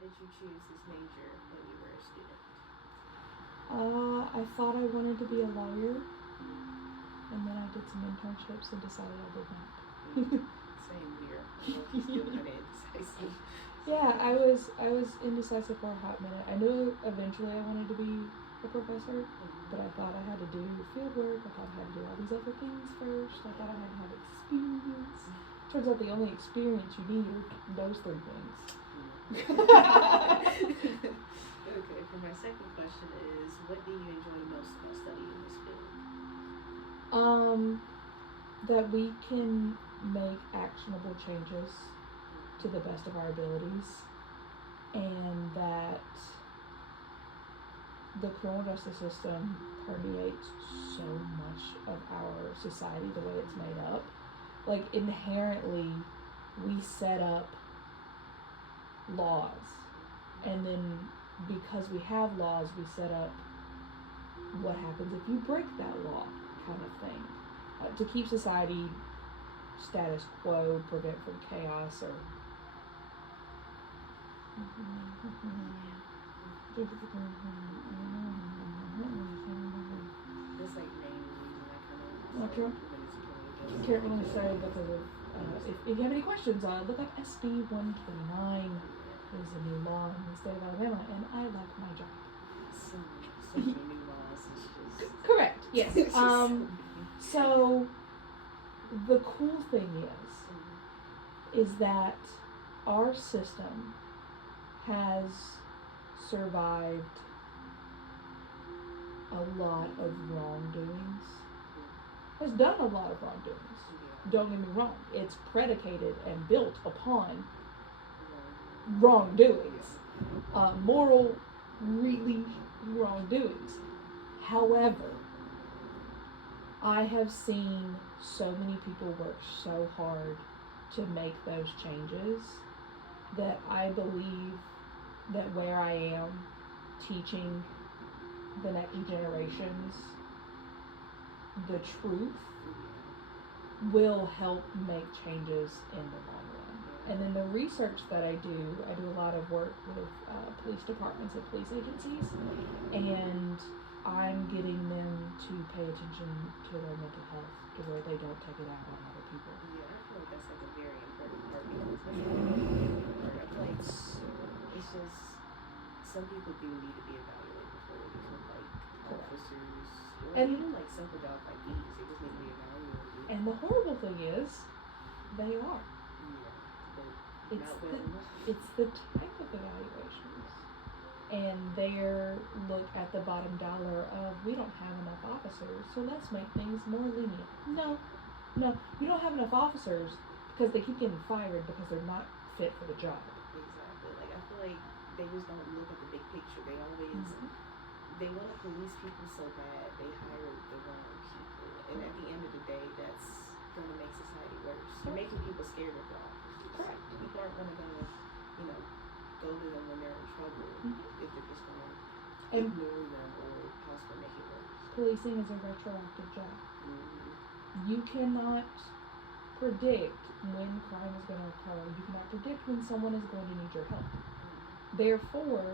did you choose this major when you were a student? I thought I wanted to be a lawyer, and then I did some internships and decided I did not. Same here. I'm still kind of indecisive. Yeah, I was indecisive for a hot minute. I knew eventually I wanted to be a professor, but I thought I had to do field work. I thought I had to do all these other things first. I thought I had to have experience. Turns out the only experience you need are those three things. Okay, for my second question is, what do you enjoy most about studying this field? That we can make actionable changes to the best of our abilities, and that the criminal justice system permeates so much of our society the way it's made up. Like, inherently, we set up laws, and then because we have laws, we set up what happens if you break that law, kind of thing, to keep society status quo, prevent from chaos, or That's like the main reason I kind of not sure. I can't really say because of if you have any questions, look up SB 129. There's a new law in the state of Alabama, and I like my job. So many new laws. It's just Correct. Yes. So the cool thing is that our system has survived a lot of wrongdoings. Has done a lot of wrongdoings. Don't get me wrong. It's predicated and built upon wrongdoings. Moral, really wrongdoings. However, I have seen so many people work so hard to make those changes that I believe that where I am teaching the next generations the truth will help make changes in the long run. And then the research that I do a lot of work with police departments and police agencies, and I'm getting them to pay attention to their mental health to where they don't take it out on other people. Yeah, I feel like that's like a very important part because that's a very important part. I feel like it's just some people do need to be evaluated before they become like officers or And even like simple jobs like these. They just need to be evaluated. And the horrible thing is, they are. Yeah, it's the type of evaluations, and their look at the bottom dollar of, we don't have enough officers, so let's make things more lenient. No, you don't have enough officers because they keep getting fired because they're not fit for the job. Exactly. Like, I feel like they just don't look at the big picture. They always they want to police people so bad they hire the wrong people, and at the end of the day, that's going to make society worse. You're making people scared of law. Correct. People aren't going to go to them when they're in trouble if they're just going to ignore them or possibly make it worse. Policing is a retroactive job. You cannot predict when crime is going to occur. You cannot predict when someone is going to need your help. Therefore,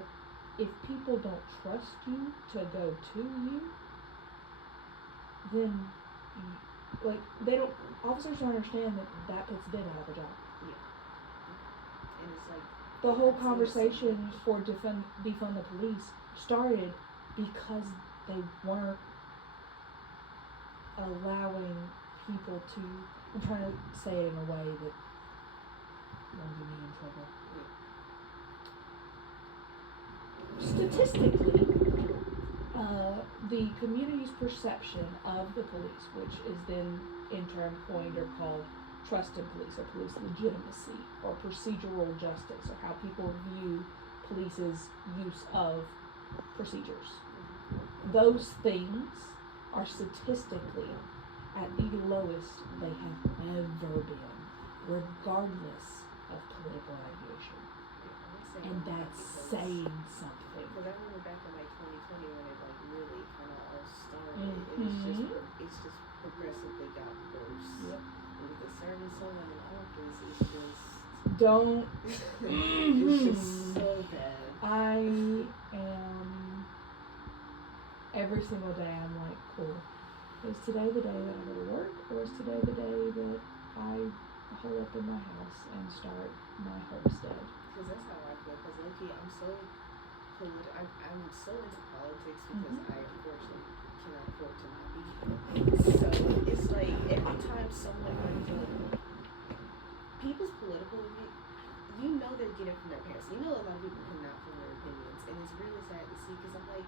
if people don't trust you to go to you, then officers don't understand that puts them out of a job. Yeah. And it's like the whole conversation for defund the police started because they weren't allowing people to, I'm trying to say it in a way that won't get me in trouble. Statistically, the community's perception of the police, which is then in turn coined or called trust in police, or police legitimacy, or procedural justice, or how people view police's use of procedures. Those things are statistically at the lowest they have ever been, regardless of political affiliation. And that's saying something. Because I remember back in like 2020 when it like really kind of all started, it's just progressively got worse. Yep. With the serving someone in office, it's just don't. It's just so bad. I am, every single day I'm like, cool. Is today the day that I go to work, or is today the day that I hole up in my house and start my homestead? Because that's how I feel. Because low-key, I'm so I'm so into politics because I unfortunately cannot afford to not be. So it's like every time someone brings up people's political view, you know they're getting from their parents. You know a lot of people cannot form their opinions, and it's really sad to see because I'm like,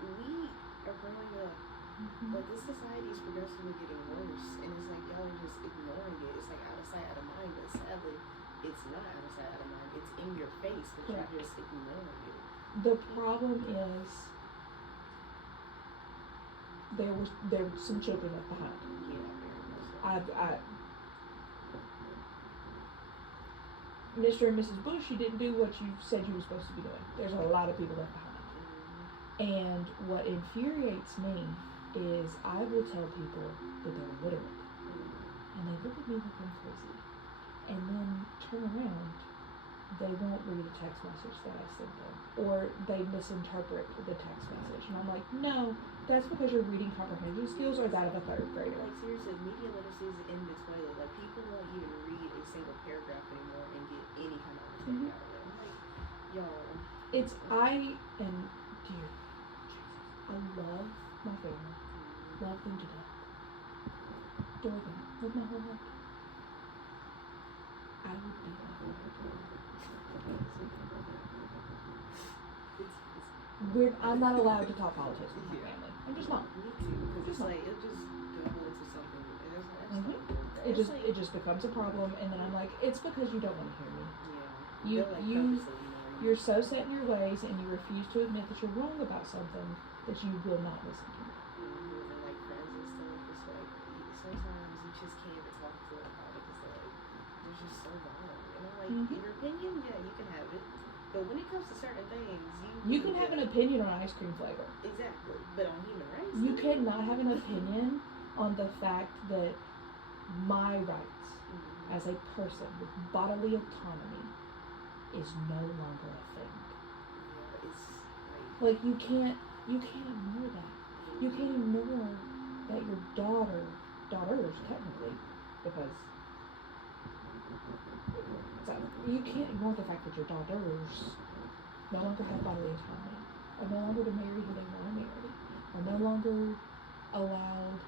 we are growing up, but this society is progressively getting worse, and it's like y'all are just ignoring it. It's like out of sight, out of mind, but sadly, it's not out of sight, out of mind. It's in your face, but Correct. you're just ignoring it. The problem is there were some children left behind. Yeah, very much so. Mr. and Mrs. Bush, you didn't do what you said you were supposed to be doing. There's a lot of people left behind. And what infuriates me is I will tell people that they're illiterate, and they look at me like I'm crazy, and then turn around, they won't read a text message that I sent them, or they misinterpret the text message, and I'm like, no, that's because your reading comprehension skills are that of a third grader. Like seriously, media literacy is in the toilet. Like people won't even read a single paragraph anymore and get any kind of understanding out of it. I'm like, y'all. And dear Jesus, I love my family, love them to death, adore them with my whole heart. I would be my I'm not allowed to talk politics with my family. I'm just not. Me too, because it's like it'll just double into something. It just becomes a problem, and then I'm like, it's because you don't want to hear me. Yeah. You're so set in your ways, and you refuse to admit that you're wrong about something that you will not listen to me. And like friends and stuff, it's like sometimes you just can't even talk to them about it because they're just so wrong. And I'm like, your opinion, yeah, you can have it. But when it comes to certain things, you can have an opinion on ice cream flavor. Exactly. But on human rights, you cannot have an opinion on the fact that my rights as a person with bodily autonomy is no longer a thing. Yeah, it's like you can't ignore that. You can't ignore that your daughters technically, because you can't ignore the fact that your daughters no longer have bodily autonomy, are no longer to marry who they want to marry, are no longer allowed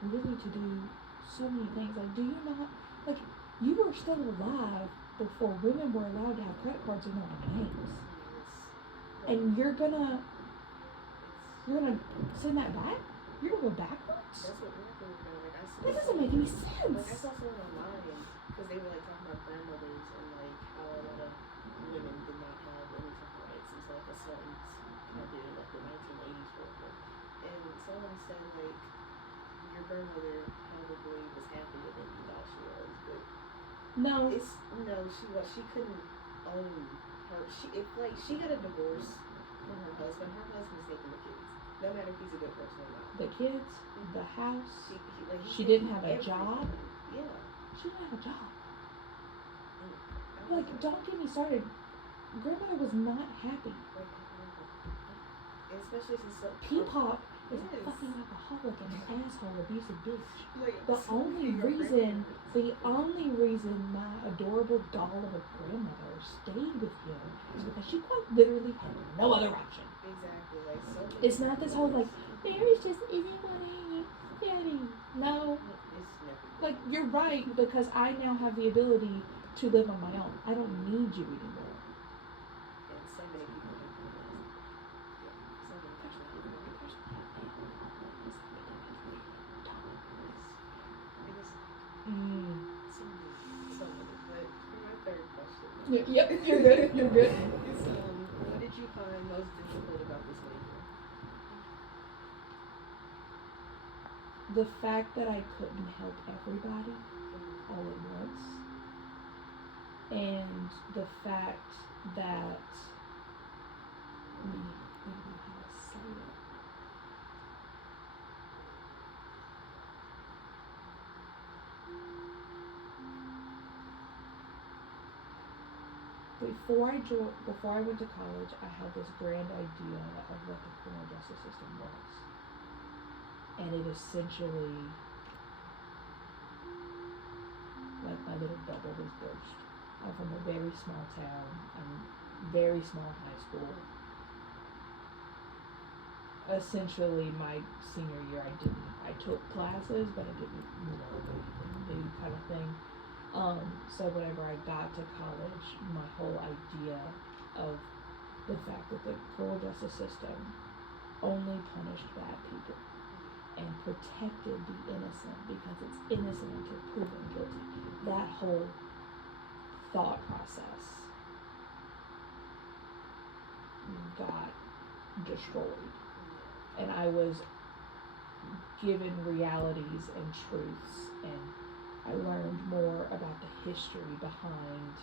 really to do so many things. Like, do you not, like, you were still alive before women were allowed to have credit cards in their own names. And you're gonna send that back? You're gonna go backwards? That's what we're doing. Like, that doesn't make any sense. Like, I saw someone online because they were like talking about grandmothers and like how a lot of women did not have any type of rights until like a certain period in like the 1980s or whatever. And someone said like your grandmother probably was happier than you thought she was, but she couldn't own her. She got a divorce from her husband. Her husband's taking the kids, no matter if he's a good person or not. The kids, the house. She didn't have a job. Yeah, she didn't have a job. Like, don't get me started. Grandmother was not happy. Especially since Peepop is a fucking alcoholic and an asshole, abusive bitch. The only reason my adorable doll of a grandmother stayed with you is because she quite literally had no other option. Exactly. Like, so it's not this whole like Mary's just isn't wanting daddy. No. Like, you're right, because I now have the ability to live on my own. I don't need you anymore. And so many people have But for my third question. Yep, you're good. You're good. What did you find most difficult about this major? The fact that I couldn't help everybody all at once, and the fact that before I went to college, I had this grand idea of what the criminal justice system was, and it essentially, like my little bubble was burst. I'm from a very small town, very small high school. Essentially, my senior year, I took classes, but I didn't know anything new, kind of thing. So whenever I got to college, my whole idea of the fact that the criminal justice system only punished bad people and protected the innocent because it's innocent until proven guilty. That whole thought process got destroyed. And I was given realities and truths, and I learned more about the history behind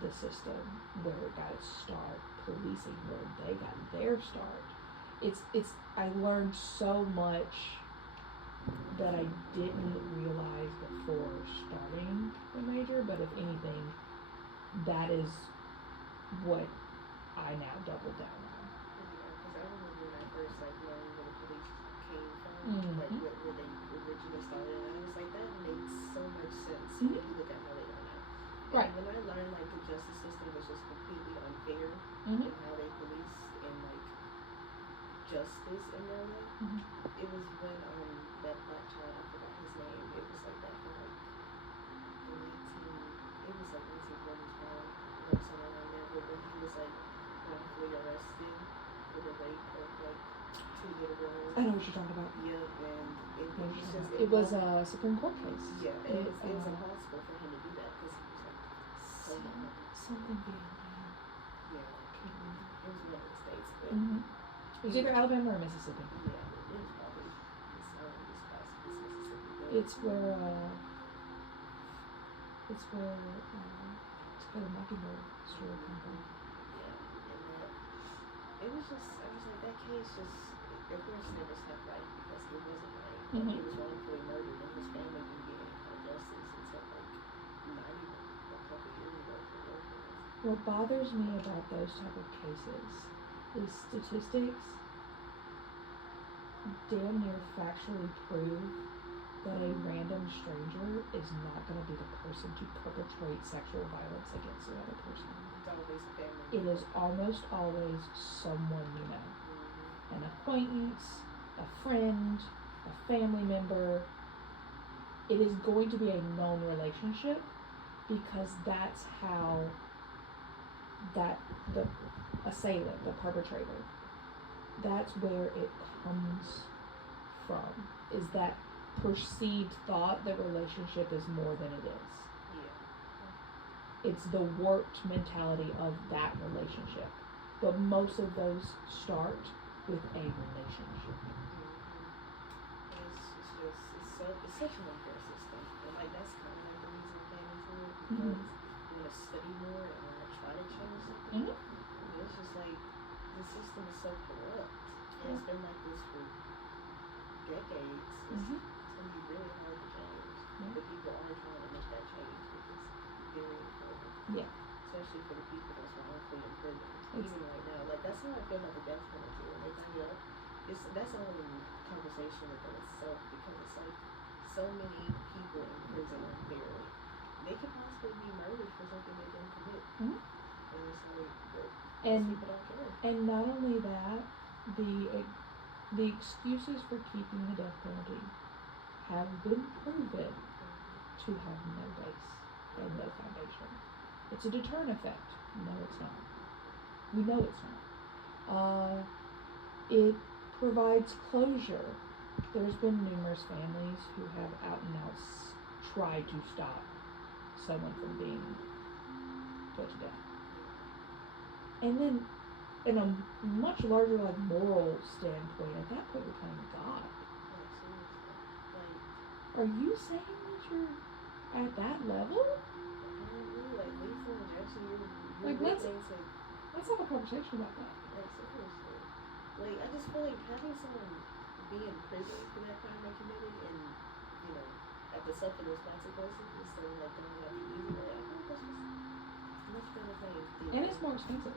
the system, where it got its start, policing, where they got their start. I learned so much that I didn't realize before starting the major, but if anything, that is what I now double down on. Because I remember when I first learned where the police came from, Mm-hmm. where they originally started, and I was like, that makes so much sense Mm-hmm. when you look at how they are now. Right. And when I learned the justice system was just completely unfair Mm-hmm. in how they policed and justice in their way, Mm-hmm. it was when that black child, I forgot his name, it was back in it was 1940s probably, somewhere around there, but when he was wrongfully arrested for the rape of 2 little girls. I know what you're talking about. Yeah, and it was a Supreme Court case. Yeah, it was impossible for him to do that because he was so young. Something big. Yeah, it was one of the states, but it was either Alabama or Mississippi. Yeah, it was probably Mississippi. It's where Dakota Mockingbird story come from. Yeah, and it was just, I was like, that case just, of course, never stepped right because it wasn't right. Mm-hmm. He was wrongfully murdered and his family didn't get any kind of justice until not even a couple years ago. What bothers me about those type of cases is statistics damn near factually prove that a random stranger is not going to be the person to perpetrate sexual violence against another person. It's always a family. It is almost always someone you know. An acquaintance, a friend, a family member. It is going to be a known relationship because that's how the assailant, the perpetrator, that's where it comes from, is that perceived thought that relationship is more than it is. Yeah. It's the warped mentality of that relationship. But most of those start with a relationship. It's such an unfair system. And that's kind of the reason we came into it, because you want to study more and want to try to change something. It's just the system is so corrupt. And it's been like this for decades. It's going to be really hard to change. But people are trying to make that change, which is very important. Yeah. Especially for the people that's wrongfully imprisoned. Even right now. That's how I feel about the death penalty. When they bring it up, that's a whole conversation within itself, because it's so many people in prison unfairly. They could possibly be murdered for something they didn't commit. And it's people don't care. And not only that, the excuses for keeping the death penalty have been proven to have no base and no foundation. It's a deterrent effect. No, it's not. We know it's not. It provides closure. There's been numerous families who have out and out tried to stop someone from being put to death. And then, in a much larger, moral standpoint, at that point you're playing God. Are you saying that you're at that level? Lethal injection, let's have a conversation about that. Seriously. I just feel like having someone be in prison for that crime they committed and, have to suffer those consequences instead of going out the easy way, I think that's just a much better thing. It's more expensive.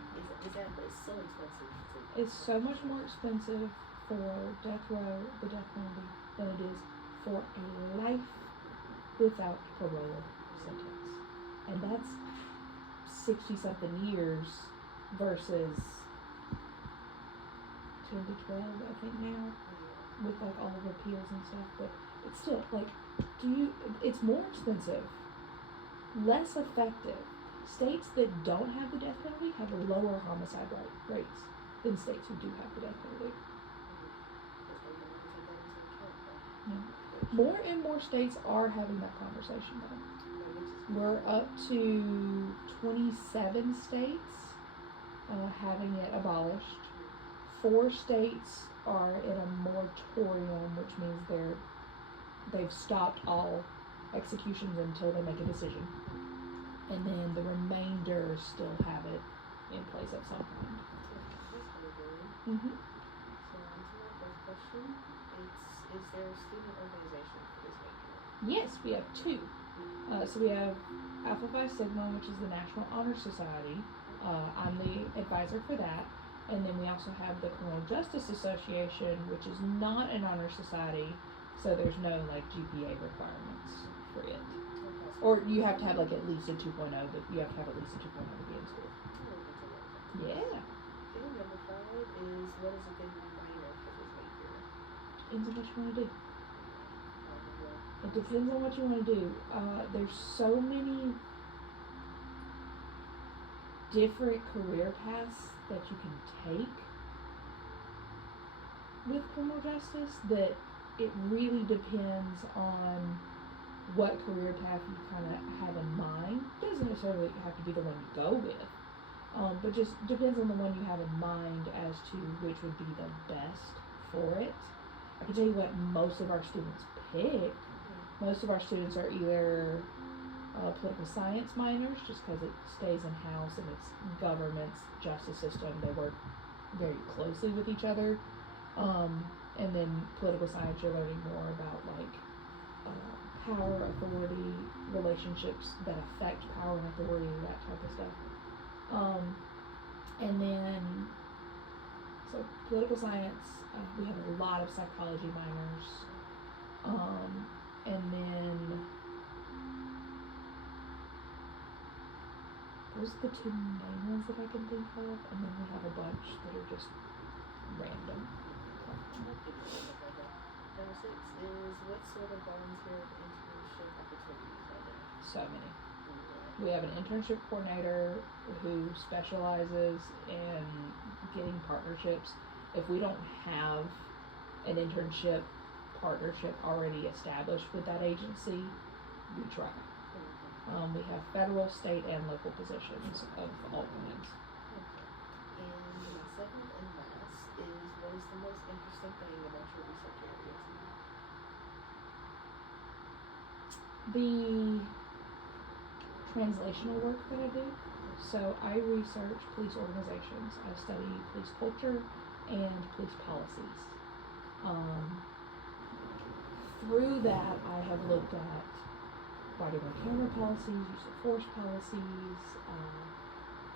Exactly. It's so expensive. It's so much more expensive for death row, the death penalty, than it is for a life without parole sentence. And that's 60-something years versus 10 to 12, I think now, with like all of appeals and stuff. But it's still like, it's more expensive, less effective. States that don't have the death penalty have lower homicide rates than states who do have the death penalty. More and more states are having that conversation though. We're up to 27 states having it abolished. 4 states are in a moratorium, which means they've stopped all executions until they make a decision. And then the remainder still have it in place at some point. Mm-hmm. So on to my first question. Is there a student organization for this major? Yes, we have 2. So we have Alpha Phi Sigma, which is the National Honor Society. I'm the advisor for that. And then we also have the Criminal Justice Association, which is not an honor society, so there's no like GPA requirements for it. Or you have to have like at least a 2.0, but you have to have at least a 2.0 to be in school. Yeah. Okay, number 5 is what is a good minor for this major? Depends on what you want to do. It depends on what you want to do. There's so many different career paths that you can take with criminal justice that it really depends on what career path you kind of have in mind. It doesn't necessarily have to be the one you go with, but just depends on the one you have in mind as to which would be the best for it. I can tell you what most of our students pick. Most of our students are either political science minors, just because it stays in-house and it's government's justice system. They work very closely with each other. And then political science, you're learning more about like power, authority, relationships that affect power and authority, that type of stuff. And then, so political science, we have a lot of psychology minors. And then, those are the 2 main ones that I can think of. And then we have a bunch that are just random. Number 6 is what sort of volunteer internship opportunities are there? So many. We have an internship coordinator who specializes in getting partnerships. If we don't have an internship partnership already established with that agency, we try. We have federal, state, and local positions of all kinds. And my 7th and last is what is the most interesting thing about your research areas? The translational work that I do. So I research police organizations. I study police culture and police policies. Through that, I have looked at body-worn camera policies, use of force policies,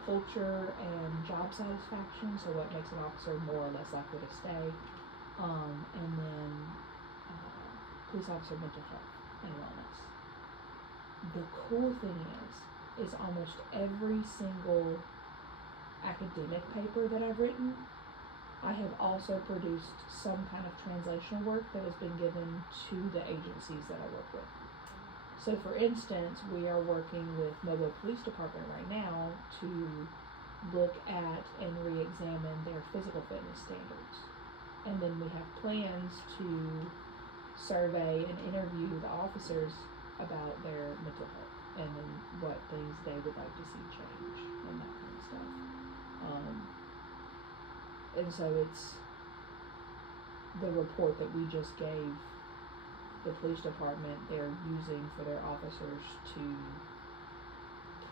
culture and job satisfaction, so what makes an officer more or less likely to stay, and then police officer mental health and wellness. The cool thing is almost every single academic paper that I've written, I have also produced some kind of translational work that has been given to the agencies that I work with. So for instance, we are working with Mobile Police Department right now to look at and re-examine their physical fitness standards. And then we have plans to survey and interview the officers about their mental health and then what things they would like to see change and that kind of stuff. And so it's the report that we just gave the police department they're using for their officers to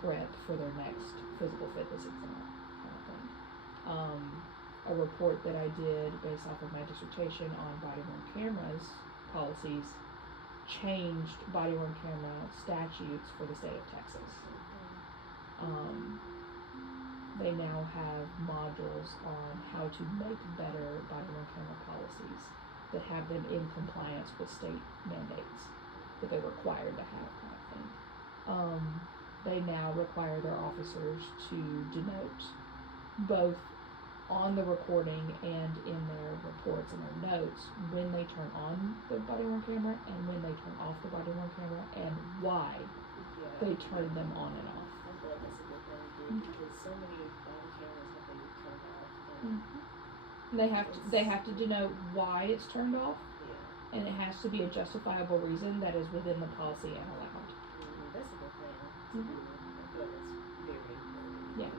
prep for their next physical fitness exam kind of thing. A report that I did based off of my dissertation on body-worn cameras policies changed body-worn camera statutes for the state of Texas. they now have modules on how to make better body-worn camera policies that have them in compliance with state mandates that they're required to have, kind of thing. They now require their officers to denote both on the recording and in their reports and their notes when they turn on the body-worn camera and when they turn off the body-worn camera and why they turn them on and off. I feel like that's a good thing to do because so many body cameras have been turned off. And They have to denote why it's turned off, yeah. and it has to be a justifiable reason that is within the policy and allowed. That's a good thing. Mhm. I feel like that's very important. Yeah.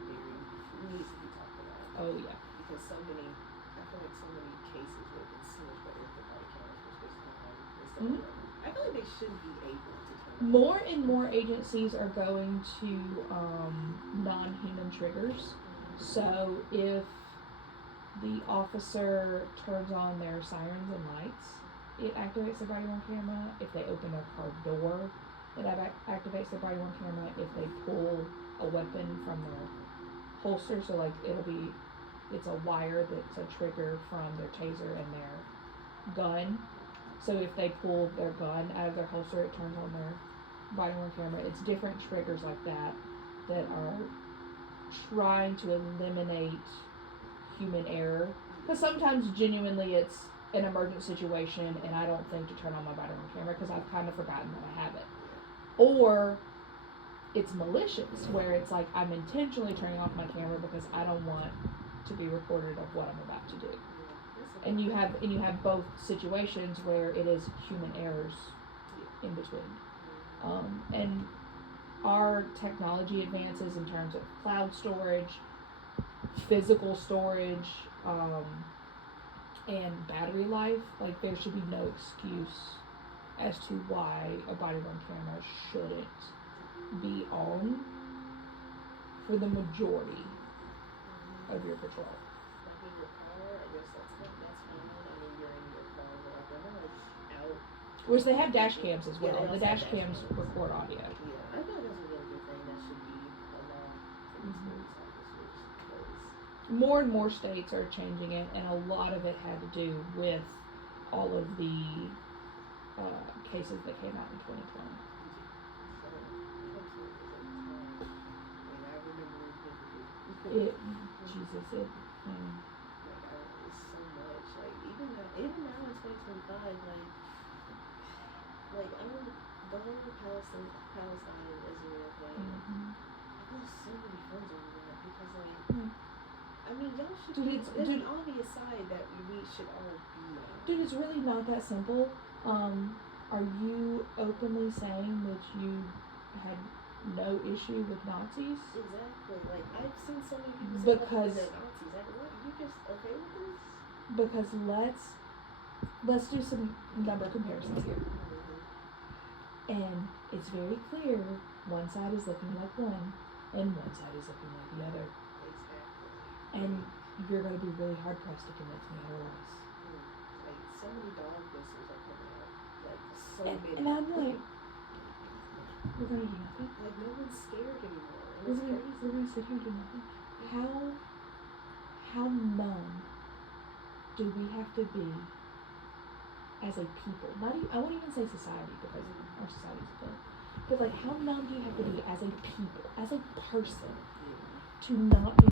Needs to be talked about. Oh yeah. Because I feel like so many cases would have been so much better if the body cameras were switched on instead of I feel like they should be able to turn on. More and more agencies are going to non-human triggers. So if the officer turns on their sirens and lights, it activates the body-worn camera. If they open a car door, it activates the body-worn camera. If they pull a weapon from their holster, so like it's a wire that's a trigger from their taser and their gun. So if they pull their gun out of their holster, it turns on their body-worn camera. It's different triggers like that that are trying to eliminate human error. Because sometimes genuinely it's an emergent situation and I don't think to turn on my body-worn camera because I've kind of forgotten that I have it. Or it's malicious where it's like I'm intentionally turning off my camera because I don't want to be recorded of what I'm about to do. And you have both situations where it is human errors in between. And our technology advances in terms of cloud storage, physical storage, and battery life, like there should be no excuse as to why a body-worn camera shouldn't be on for the majority of your patrol. Like in your car, I guess that's fine. I mean, you're in your car, whatever. I'm like out. Which they have dash cams as well. Yeah, The dash cams record audio. Yeah, I feel like that's a really good thing. That should be a law for these police officers because More and more states are changing it, and a lot of it had to do with all of the cases that came out in 2020. Jesus, it. It's so much. Like even now in 2025, like I don't the whole Palestine and Israel thing. I got so many friends over that because I mean y'all should there's an obvious side that we should all be on. Dude, it's really not that simple. Are you openly saying that you had no issue with Nazis? Exactly. Like I've seen so many people say because they're Nazis. Like what? You just okay with this? Because let's do some number comparisons here. And it's very clear one side is looking like one and one side is looking like the other. Exactly. And you're going to be really hard pressed to convince me otherwise. Like so many dog whistles are coming out. Like so many. And I'm like, we're going to do nothing. Like no one's scared anymore. And we're going to sit here and do nothing. How numb do we have to be as a people? I won't even say society because our society's a thing. But like how numb do you have to be as a people, as a person, to not be